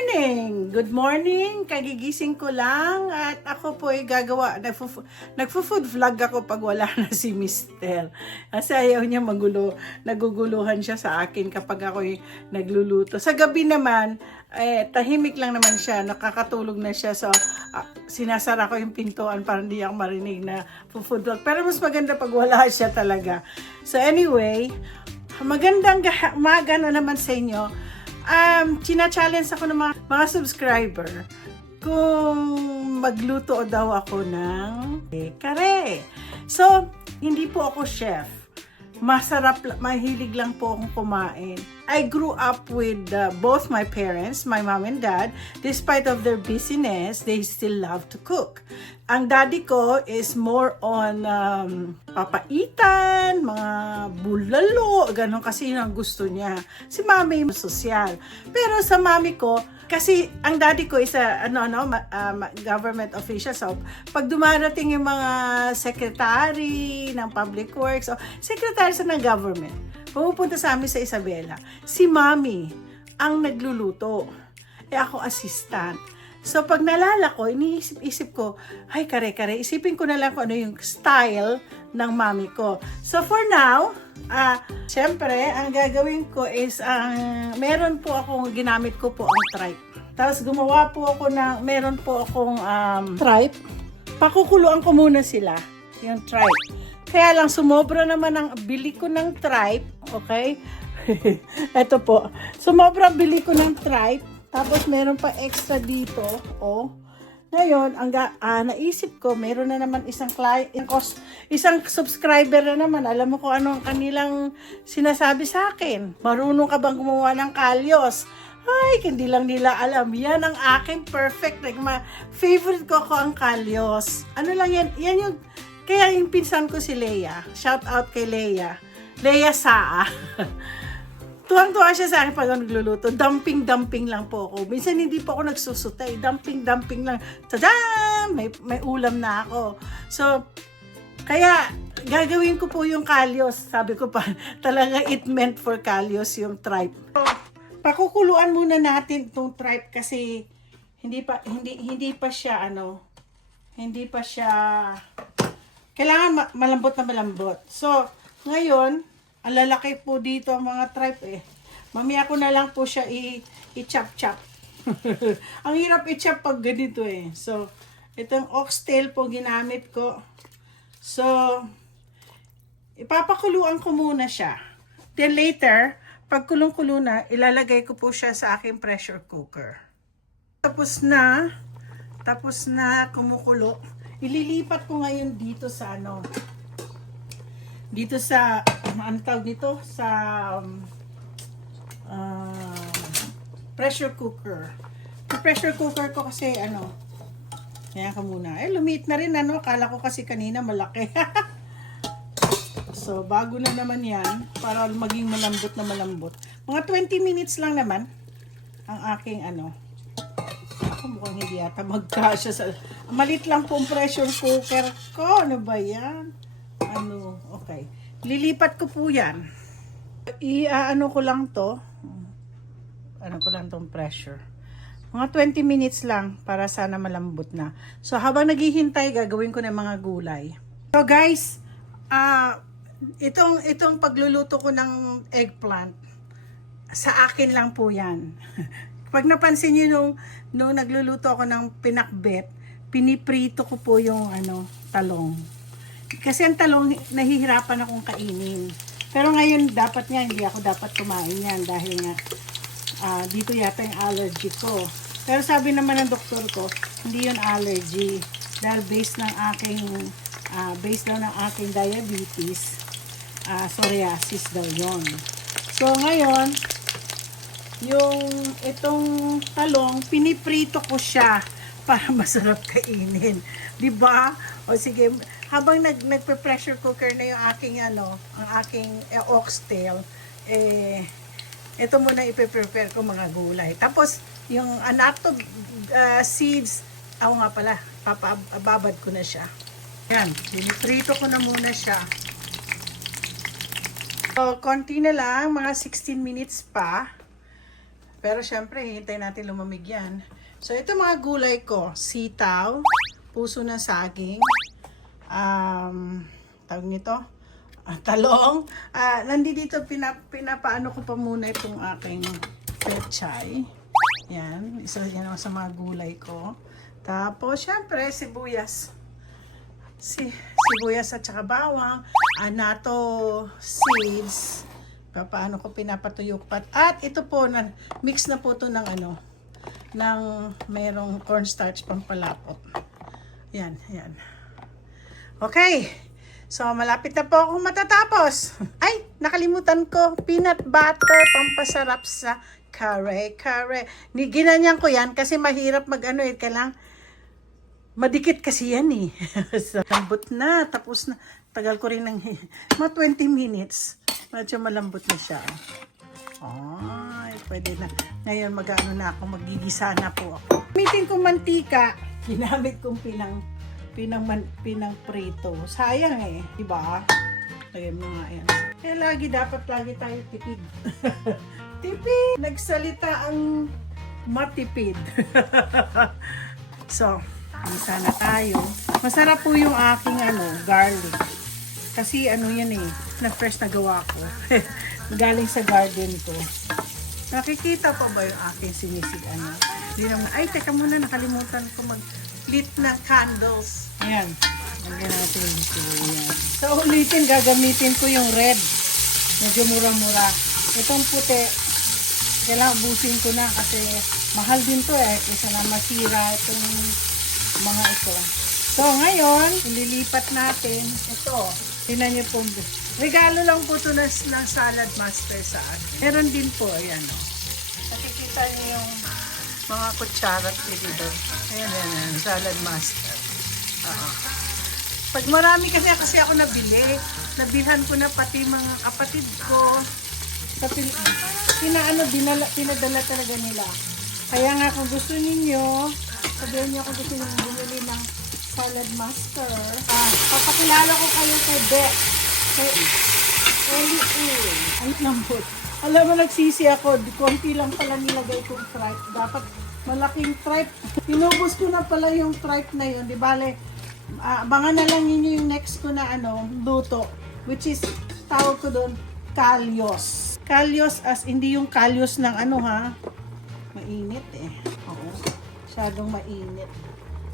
morning! Good morning! Kagigising ko lang at ako po ay gagawa. Nagfo-food vlog ako pag wala na si Mister. Kasi ayaw niya magulo. Naguguluhan siya sa akin kapag ako nagluluto. Sa gabi naman, tahimik lang naman siya. Nakakatulog na siya. So, sinasara ko yung pintuan para hindi ako marinig na food vlog. Pero mas maganda pag wala siya talaga. So anyway, magandang umaga na naman sa inyo. China-challenge ako ng mga subscriber kung magluto daw ako ng kare. So, hindi po ako chef. Mahilig lang po akong kumain. I grew up with both my parents, my mom and dad. Despite of their busyness, they still love to cook. Ang daddy ko is more on papaitan, mga bulalo, ganun kasi yun ang gusto niya. Si mami, sosyal. Pero sa mami ko, kasi ang daddy ko is government official. So, pag dumarating yung mga secretary ng public works, o secretary sa ng government, pumupunta sa amin sa Isabela, si mami ang nagluluto. Ako assistant. So, pag nalala ko, iniisip ko, ay, kare-kare, isipin ko na lang kung ano yung style ng mami ko. So, for now, syempre, ang gagawin ko is, meron po akong, ginamit ko po ang tripe. Tapos, gumawa po ako meron po akong tripe. Pakukuluan ko muna sila, yung tripe. Kaya lang, sumobra naman ang bili ko ng tripe, okay? Ito po, sumobra bili ko ng tripe. Tapos, meron pa extra dito. Oh. Ngayon, naisip ko, meron na naman isang subscriber na naman. Alam mo kung ano ang kanilang sinasabi sa akin. Marunong ka bang gumawa ng kalyos? Ay, hindi lang nila alam. Yan ang aking perfect. Favorite ko ang kalyos. Ano lang yan? Yan yung, kaya yung pinsan ko si Leia. Shout out kay Leia. Leia Saa. Tuwang-tuwa siya sa akin pag nagluluto. Dumping lang po ako. Minsan hindi po ako nagsusutay. Dumping lang. Tadam! May ulam na ako. So, kaya gagawin ko po yung kalyos. Sabi ko pa, talaga it meant for kalyos yung tripe. So, pakukuluan muna natin itong tripe kasi hindi pa siya kailangan malambot na malambot. So, ngayon, ang lalaki po dito ang mga tripe Mamaya ko na lang po siya i-chop-chop. Ang hirap i-chop pag ganito So, itong oxtail po ginamit ko. So, ipapakuluan ko muna siya. Then later, pag kulong-kulo na, ilalagay ko po siya sa aking pressure cooker. Tapos na kumukulo. Ililipat ko ngayon dito sa tawag dito sa pressure cooker. Yung pressure cooker ko kasi kaya ka muna. Lumiit na rin akala ko kasi kanina malaki. So, bago na naman yan para maging malambot na malambot. Mga 20 minutes lang naman ang aking Ako mukhang hindi yata magkasya sa malit lang po ang pressure cooker ko. Ano ba yan? Okay. Lilipat ko po yan. Ko lang tong pressure. Mga 20 minutes lang para sana malambot na. So, habang naghihintay, gagawin ko na mga gulay. So, guys, itong pagluluto ko ng eggplant, sa akin lang po yan. Pag napansin nyo nung nagluluto ako ng pinakbet, piniprito ko po yung talong. Kasi ang talong, nahihirapan akong kainin. Pero ngayon, hindi ako dapat kumain yan dahil nga, dito yata yung allergy ko. Pero sabi naman ng doktor ko, hindi yun allergy. Dahil based lang ng aking diabetes, psoriasis daw yun. So ngayon, itong talong, piniprito ko siya para masarap kainin. Diba? O sige, habang nagpe-pressure cooker na yung aking oxtail, ito muna ipe-prepare ko mga gulay. Tapos, yung seeds, babad ko na siya. Yan, piniprito ko na muna siya. So, konti na lang, mga 16 minutes pa. Pero syempre, hintayin natin lumamig yan. So, ito mga gulay ko. Sitaw, puso ng saging, tawag nito, talong. Nandito, pinapaano ko pa muna itong aking pechay. Yan, isa yan sa mga gulay ko. Tapos, syempre, sibuyas. Sibuyas at saka bawang, anato seeds. Paano ko pinapatuyok pat. At ito po, mix na po ito ng ng merong cornstarch pampalapot. Yan, yan. Okay. So, malapit na po akong matatapos. Ay, nakalimutan ko. Peanut butter, pampasarap sa kare-kare. Ginanyan ko yan kasi mahirap kailangan madikit kasi yan eh. So, lambot na. Tapos na. Tagal ko rin ng mga 20 minutes. Medyo malambot na siya. Ay, pwede na. Ngayon na ako. Magigisa na po ako. Gamitin kong mantika. Ginamit kong pinang prito. Sayang eh. Diba? Lagyan mo nga yan. Kaya dapat lagi tayo tipid. Tipid! Nagsalita ang matipid. So, isa na tayo. Masarap po yung aking garlic. Kasi yan eh, na-fresh na gawa ko. Galing sa garden ko. Nakikita pa ba yung aking sinisig Ay, teka muna, nakalimutan ko mag-lit ng candles. Ayan. Lagyan natin ito. Ayan. So, ulitin, gagamitin ko yung red. Medyo mura-mura. Itong puti, kailangan ubusin ko na kasi mahal din to eh. Isa na masira itong mga ito. So, ngayon, ililipat natin ito. Tingnan niyo po. Regalo lang po ito ng salad master sa akin. Meron din po, ayan o. Nakikita niyo yung mga kutsara at dito. Ayan, salad master. Pag marami kasi ako nabili, nabilhan ko na pati mga kapatid ko. Sa pinadala talaga nila. Kaya nga kung gusto ninyo, sabihin niyo kung gusto niyo bumili ng salad master. Papakilala ko kayo kay Beth. Kay Eli. Ang lambot. Alam mo, nagsisi ako. Konti lang pala nilagay kong tripe. Dapat malaking tripe. Pinubos ko na pala yung tripe na yun. Di bale, abangan na lang ninyo yung next ko na luto. Which is, tawag ko doon, kalyos. Kalyos as hindi yung kalyos ng mainit eh. Oo. Masyadong mainit.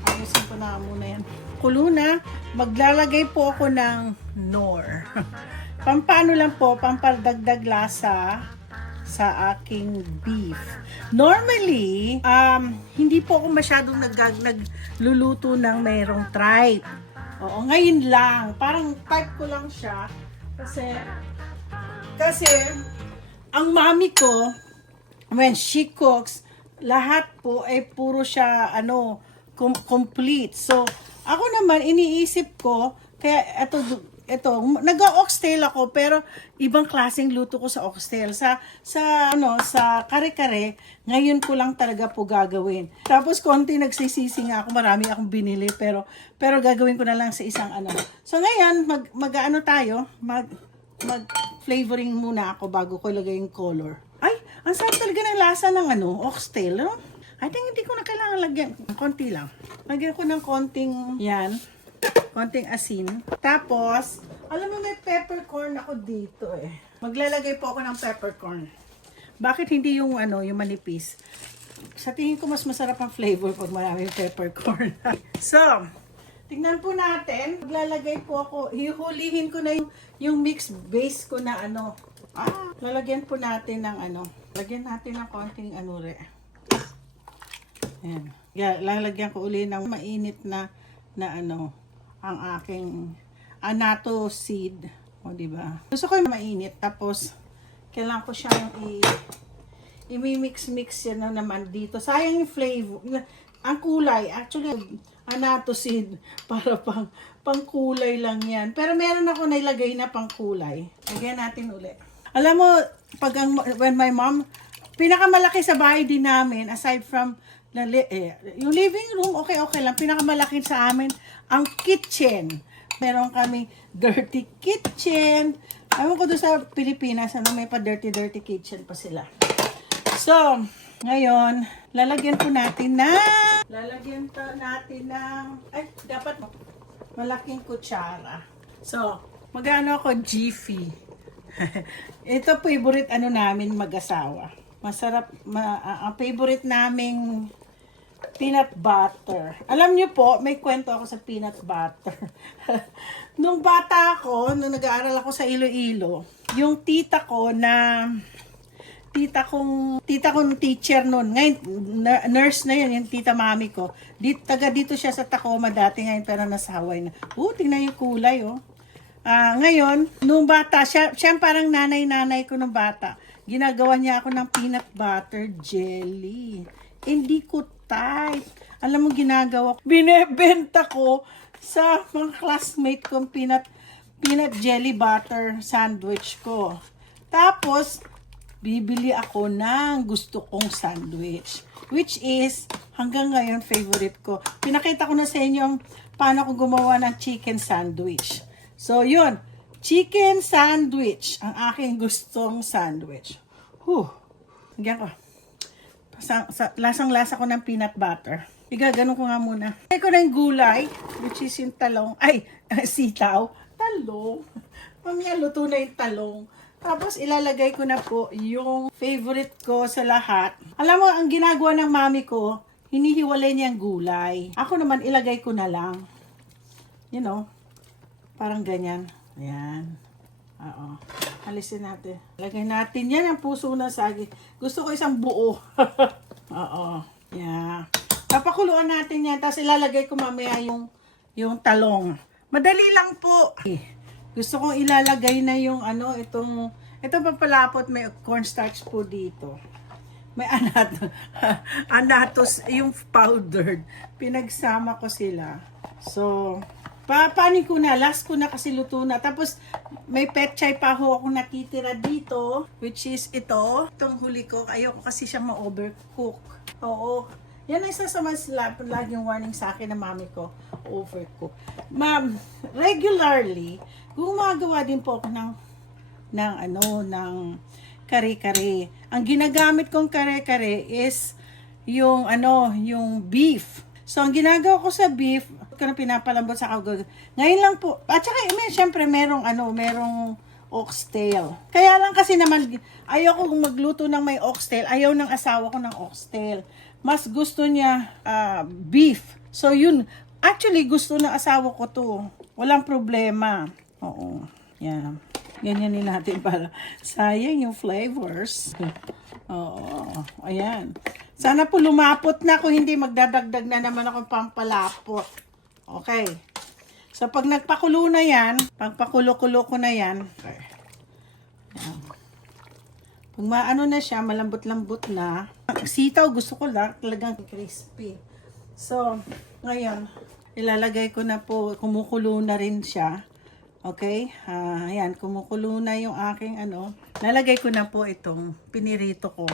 Ayusin ko na muna yan. Kulo na, maglalagay po ako ng nor. Pampano lang po, pampardagdag lasa sa aking beef. Normally, hindi po ako masyadong nagluluto ng mayroong tripe. Oo, ngayon lang. Parang type ko lang siya. Kasi ang mami ko, when she cooks, lahat po ay puro siya complete. So, ako naman iniisip ko, kaya ito nag-oxtail ako pero ibang klaseng luto ko sa oxtail. Sa kare-kare, ngayon ko lang talaga po gagawin. Tapos konti nagsisisi nga ako, marami akong binili pero gagawin ko na lang sa isang So ngayon, mag flavoring muna ako bago ko ilagay yung color. Ay, ang sarap talaga ng lasa ng oxtail, no? I think hindi ko na kailangan lagyan. Konti lang. Lagyan ko ng konting konting asin. Tapos, alam mo may peppercorn ako dito eh. Maglalagay po ako ng peppercorn. Bakit hindi yung manipis? Sa tingin ko mas masarap ang flavor pag maraming peppercorn. So, tingnan po natin. Maglalagay po ako. Hihulihin ko na yung mixed base ko na lalagyan po natin ng lagyan natin ng konting Ayan. Lalagyan ko uli ng mainit na ang aking anato seed. O, diba? Gusto ko yung mainit. Tapos, kailangan ko siyang i-mix-mix yan naman dito. Sayang yung flavor. Ang kulay. Actually, anato seed. Para pang kulay lang yan. Pero meron ako nailagay na pang kulay. Lagyan natin uli. Alam mo, when my mom, pinakamalaki sa bahay din namin, aside from yung living room, okay lang. Pinakamalaki sa amin, ang kitchen. Meron kami dirty kitchen. Ewan ko doon sa Pilipinas, may pa dirty kitchen pa sila. So, ngayon, lalagyan natin ng, ay, dapat malaking kutsara. So, magano ako, Jiffy. Ito, favorite namin mag-asawa. Masarap, ang favorite naming peanut butter. Alam niyo po, may kwento ako sa peanut butter. Nung bata ako, nung nag-aaral ako sa Iloilo, yung tita kong teacher noon. Ngayon, nurse na yun, yung tita mami ko. Taga dito siya sa Tacoma dati ngayon, pero nasa Hawaii na. Tingnan yung kulay, oh. Ngayon, nung bata, siya parang nanay-nanay ko nung bata. Ginagawa niya ako ng peanut butter jelly. Hindi ko type. Alam mo ginagawa ko? Binebenta ko sa mga classmate kong peanut jelly butter sandwich ko. Tapos, bibili ako ng gusto kong sandwich. Which is, hanggang ngayon, favorite ko. Pinakita ko na sa inyo paano ko gumawa ng chicken sandwich. So, yun. Chicken sandwich. Ang aking gustong sandwich. Hanggang ko. Lasang-lasa ko ng peanut butter. Igaganon ko nga muna. Lagay ko na yung gulay, which is yung talong. Ay, sitaw. Talong. Mamaya luto na yung talong. Tapos ilalagay ko na po yung favorite ko sa lahat. Alam mo, ang ginagawa ng mami ko, hinihiwalay niya yung gulay. Ako naman, ilagay ko na lang. You know, parang ganyan. Ayan. Oo. Alisin natin. Lagay natin yan ang puso na saging. Gusto ko isang buo. Oo. Yeah. Papakuluan natin yan. Tapos ilalagay ko mamaya yung talong. Madali lang po. Gusto kong ilalagay na yung itong papalapot, may cornstarch po dito. May anatos, yung powdered. Pinagsama ko sila. So, papanin ko na. Last ko na kasi luto na. Tapos, may petchay pa ho ako natitira dito. Which is ito. Itong huli ko. Ayoko kasi siya ma-overcook. Oo. Yan ang isa sa mas laging warning sa akin ng mami ko. Overcook. Ma'am, regularly, gumagawa din po ako ng kare-kare. Ang ginagamit kong kare-kare is yung beef. So, ang ginagawa ko sa beef, ko na pinapalambot sa kagod. Ngayon lang po, at saka, syempre, merong oxtail. Kaya lang kasi naman, ayoko kung magluto ng may oxtail, ayaw ng asawa ko ng oxtail. Mas gusto niya beef. So, yun, actually, gusto ng asawa ko to. Walang problema. Oo. Yan. Ganyan din natin para sayang yung flavors. Oo. Ayan. Sana po lumapot na, kung hindi magdadagdag na naman ako pampalapot. Okay. So, pag nagpakulo na yan, pagpakulo-kulo ko na yan, okay. Ayan. Pag maano na siya, malambot-lambot na, sitaw gusto ko lang, talagang crispy. So, ngayon, ilalagay ko na po, kumukulo na rin siya. Okay? Ayan, kumukulo na yung aking lalagay ko na po itong pinirito ko.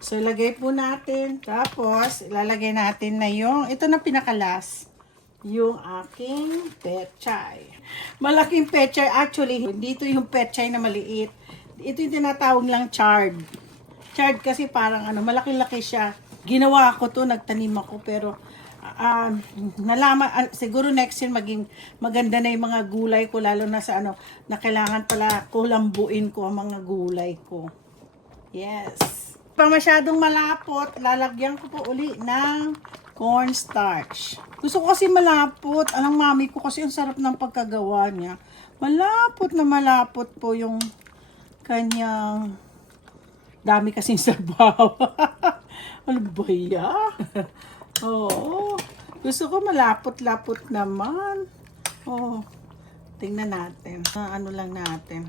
So, ilagay po natin. Tapos, ilalagay natin na ito na pinakalas, yung aking pechay. Malaking pechay. Actually, dito yung pechay na maliit. Ito yung tinatawag lang chard. Chard kasi parang malaki-laki siya. Ginawa ko to, nagtanim ako, pero nalaman, siguro next year maging maganda na yung mga gulay ko, lalo na sa na kailangan pala kulambuin ko ang mga gulay ko. Yes. Pa masyadong malapot, lalagyan ko po uli ng cornstarch. Gusto ko kasi malapot. Anong mami ko kasi ang sarap ng pagkagawa niya. Malapot po yung kanyang dami kasing sabaw. Ano ba yan? Oo. Gusto ko malapot-lapot naman. Oh. Tingnan natin. Lang natin.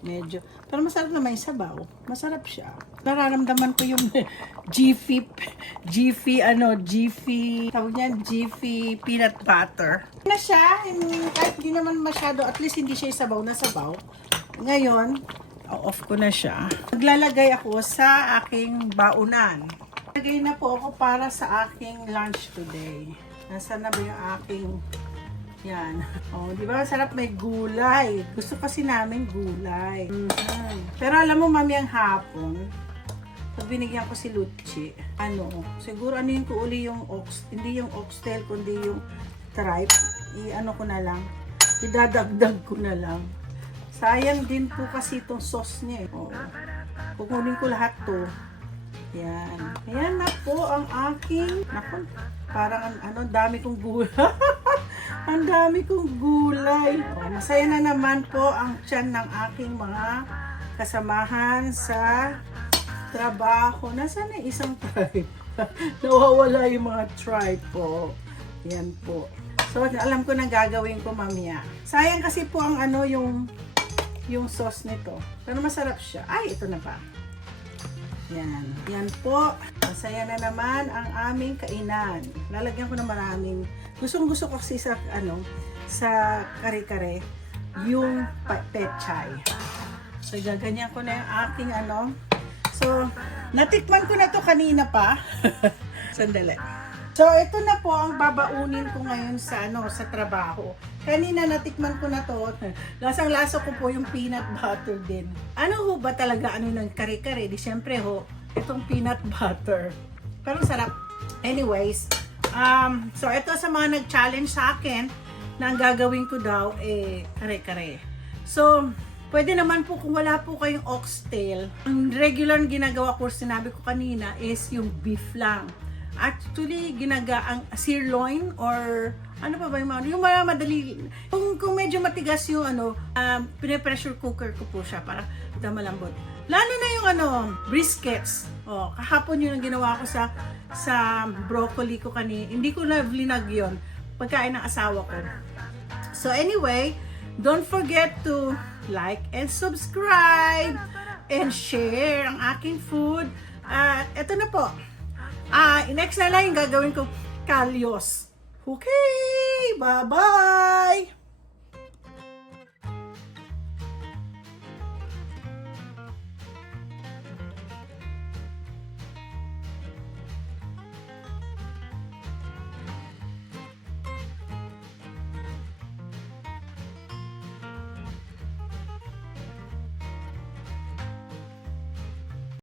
Medyo. Pero masarap naman yung sabaw. Masarap siya. Nararamdaman ko yung Jiffy, tawag niyan, Jiffy peanut butter. Na siya, kahit hindi naman masyado, at least hindi siya yung sabaw na sabaw. Ngayon, off ko na siya. Maglalagay ako sa aking baunan. Lagay na po ako para sa aking lunch today. Nasaan na ba yung aking... Yan. Oh, di ba? Sarap may gulay. Gusto kasi namin gulay. Pero alam mo, mamayang hapon, pag binigyan ko si Lucci, siguro anuhin ko uli yung hindi yung oxtail, kundi yung tripe. Ko na lang. Idadagdag ko na lang. Sayang din po kasi itong sauce niya. Oh. Kukunin ko lahat to. Yan. Ayan na po ang aking, parang dami kong gulay. Ang dami kong gulay. Oh, masaya na naman po ang tiyan ng aking mga kasamahan sa trabaho. Nasaan na isang tribe? Nawawala yung mga tribe po. Yan po. So, alam ko na gagawin ko mamaya. Sayang kasi po ang yung sauce nito. Pero masarap siya. Ay, ito na pa. Yan. Yan po. Masaya na naman ang aming kainan. Lalagyan ko na maraming. Gustong-gusto ko kasi sa kare-kare yung pechay. So, gaganyan ko na yung aking So, natikman ko na to kanina pa. Sandali. So, ito na po ang babaunin ko ngayon sa trabaho. Kanina natikman ko na to. Lasang-lasa ko po yung peanut butter din. Ano ho ba talaga ng kare-kare? Di syempre ho, itong peanut butter. Pero sarap. Anyways, so ito sa mga nag-challenge sa akin na ang gagawin ko daw kare-kare. So, pwede naman po kung wala po kayong oxtail. Ang regular na ginagawa ko, sinabi ko kanina, is yung beef lang. Actually, ang sirloin or ano pa ba yung mga madali. Kung medyo matigas yung pine-pressure cooker ko po siya para malambot. Lalo na yung briskets. Oh, kahapon yun ang ginawa ko sa broccoli ko kanina. Hindi ko na vlinag yun. Pagkain ng asawa ko. So anyway, don't forget to like and subscribe and share ang aking food. Ito na po. Next na lang yung gagawin ko, kalyos. Okay, bye-bye!